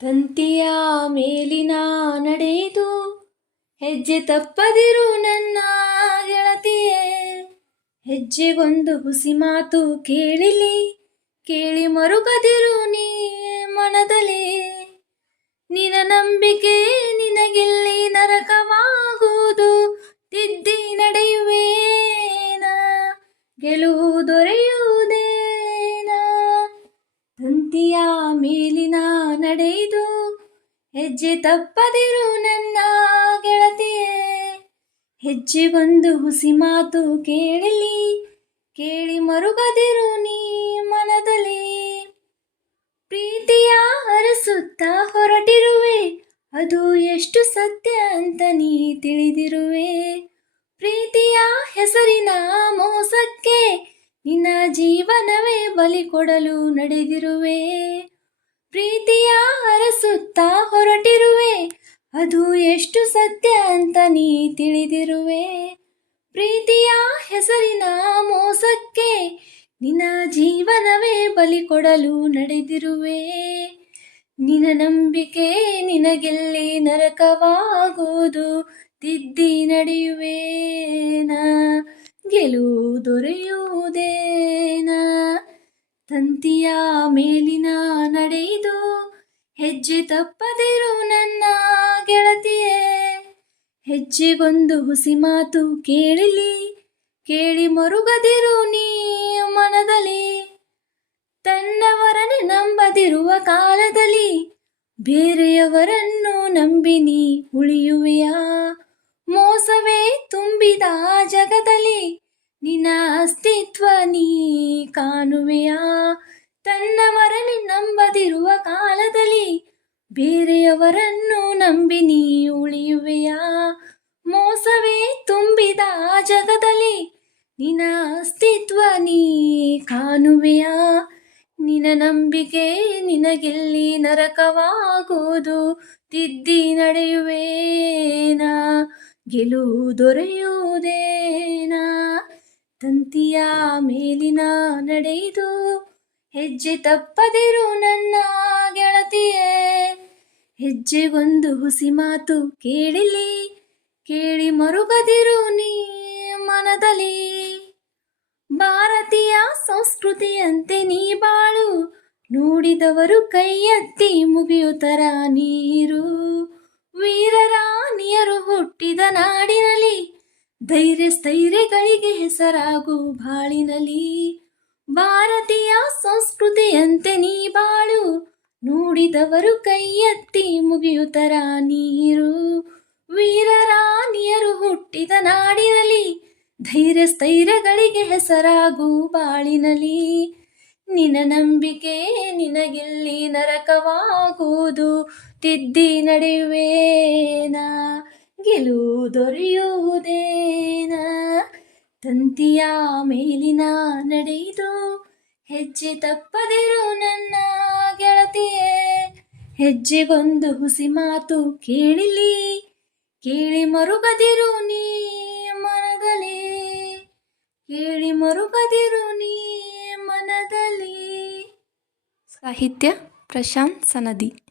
ತಂತಿಯ ಮೇಲಿನ ನಡೆದು ಹೆಜ್ಜೆ ತಪ್ಪದಿರು ನನ್ನ ಗೆಳತಿಯೇ. ಹೆಜ್ಜೆಗೊಂದು ಹುಸಿ ಮಾತು ಕೇಳಿಲಿ, ಕೇಳಿ ಮರುಗದಿರು ನೀ ಮನದಲ್ಲಿ. ನಿನ ನಂಬಿಕೆ ನಿನಗಿಲ್ಲಿ ನರಕವಾಗುವುದು? ತಿದ್ದಿ ನಡೆಯುವೇನ? ಗೆಲುವು ದೊರೆಯುವುದೇನ? ತಂತಿಯ ಮೇಲಿನ ನಡೆದು ಹೆಜ್ಜೆ ತಪ್ಪದಿರು ನನ್ನ ಗೆಳತಿಯೇ. ಹೆಜ್ಜೆಗೊಂದು ಹುಸಿ ಮಾತು ಕೇಳಲಿ ಕೇಳಿ ಮರುಗದಿರು ನೀ ಮನದಲ್ಲಿ. ಪ್ರೀತಿಯ ಹರಸುತ್ತ ಹೊರಟಿರುವೆ. ಅದು ಎಷ್ಟು ಸತ್ಯ ಅಂತ ನೀ ತಿಳಿದಿರುವೆ. ಪ್ರೀತಿಯ ಹೆಸರಿನ ಮೋಸಕ್ಕೆ ನಿನ್ನ ಜೀವನವೇ ಬಲಿ ಕೊಡಲು ನಡೆದಿರುವೆ. ಪ್ರೀತಿಯ ಹರಸುತ್ತ ಹೊರಟಿರುವೆ. ಅದು ಎಷ್ಟು ಸತ್ಯ ಅಂತ ನೀ ತಿಳಿದಿರುವೆ. ಪ್ರೀತಿಯ ಹೆಸರಿನ ಮೋಸಕ್ಕೆ ನಿನ್ನ ಜೀವನವೇ ಬಲಿ ಕೊಡಲು ನಡೆದಿರುವೆ. ನಿನ್ನ ನಂಬಿಕೆ ನಿನಗೆಲ್ಲಿ ನರಕವಾಗುವುದು? ತಿದ್ದಿ ನಡೆಯುವೇನ ಮೇಲಿನ ನಡೆಯಿದು, ಹೆಜ್ಜೆ ತಪ್ಪದಿರು ನನ್ನ ಗೆಳತಿಯೇ. ಹೆಜ್ಜೆಗೊಂದು ಹುಸಿ ಮಾತು ಕೇಳಿಲಿ, ಕೇಳಿ ಮರುಗದಿರು ನೀ ಮನದಲ್ಲಿ. ತನ್ನವರನ್ನೇ ನಂಬದಿರುವ ಕಾಲದಲ್ಲಿ, ಬೇರೆಯವರನ್ನು ನಂಬಿನಿ ಉಳಿಯುವೆಯಾ? ಮೋಸವೇ ತುಂಬಿದ ಜಗದಲ್ಲಿ, ನಿನ್ನ ಅಸ್ತಿತ್ವ ನೀ ಕಾಣುವೆಯಾ? ತನ್ನವರನ್ನೇ ನಂಬದಿರುವ ಕಾಲದಲ್ಲಿ ಬೇರೆಯವರನ್ನು ನಂಬಿ ನೀ ಉಳಿಯುವೆಯಾ? ಮೋಸವೇ ತುಂಬಿದ ಜಗದಲ್ಲಿ ನಿನ್ನ ಅಸ್ತಿತ್ವ ನೀ ಕಾಣುವೆಯಾ? ನಿನ್ನ ನಂಬಿಕೆ ನಿನಗೆಲ್ಲಿ ನರಕವಾಗುವುದು ತಿದ್ದಿ ನಡೆಯುವೇನ? ಗೆಲುವು ದೊರೆಯುವುದೇನ? ತಂತಿಯ ಮೇಲಿನ ನಡೆದು ಹೆಜ್ಜೆ ತಪ್ಪದಿರು ನನ್ನ ಗೆಳತಿಯೇ. ಹೆಜ್ಜೆಗೊಂದು ಹುಸಿ ಮಾತು ಕೇಳಿಲಿ ಕೇಳಿ ಮರುಗದಿರು ನೀ ಮನದಲ್ಲಿ. ಭಾರತೀಯ ಸಂಸ್ಕೃತಿಯಂತೆ ನೀ ಬಾಳು, ನೋಡಿದವರು ಕೈಯತ್ತಿ ಮುಗಿಯುತ್ತರ ನೀರು. ವೀರರಾಣಿಯರು ಹುಟ್ಟಿದ ನಾಡಿನಲ್ಲಿ ಧೈರ್ಯ ಸ್ಥೈರ್ಯಗಳಿಗೆ ಹೆಸರಾಗು ಬಾಳಿನಲ್ಲಿ ಭಾರತೀಯ ಸಂಸ್ಕೃತಿಯಂತೆ ನೀ ಬಾಳು. ನೋಡಿದವರು ಕೈಯತ್ತಿ ಮುಗಿಯುತ್ತರ ನೀರು. ವೀರರಾಣಿಯರು ಹುಟ್ಟಿದ ನಾಡಿನಲ್ಲಿ ಧೈರ್ಯ ಸ್ಥೈರ್ಯಗಳಿಗೆ ಹೆಸರಾಗು ಬಾಳಿನಲ್ಲಿ ನಿನ್ನ ನಂಬಿಕೆ ನಿನಗಿಲ್ಲಿ ನರಕವಾಗುವುದು, ತಿದ್ದಿ ನಡೆಯುವೇನ? ಗೆಲುವು ದೊರೆಯುವುದೇನ? ತಂತಿಯ ಮೇಲಿನ ನಡೆಯಿತು. ಹೆಜ್ಜೆ ತಪ್ಪದಿರು ನನ್ನ ಗೆಳತಿಯೇ. ಹೆಜ್ಜೆಗೊಂದು ಹುಸಿ ಮಾತು ಕೇಳಿಲಿ ಕೇಳಿ ಮರುಗದಿರು ನೀ ಮನದಲ್ಲಿ. ಕೇಳಿ ಮರುಗದಿರು ನೀ ಮನದಲ್ಲಿ. ಸಾಹಿತ್ಯ ಪ್ರಶಾಂತ್ ಸನದಿ.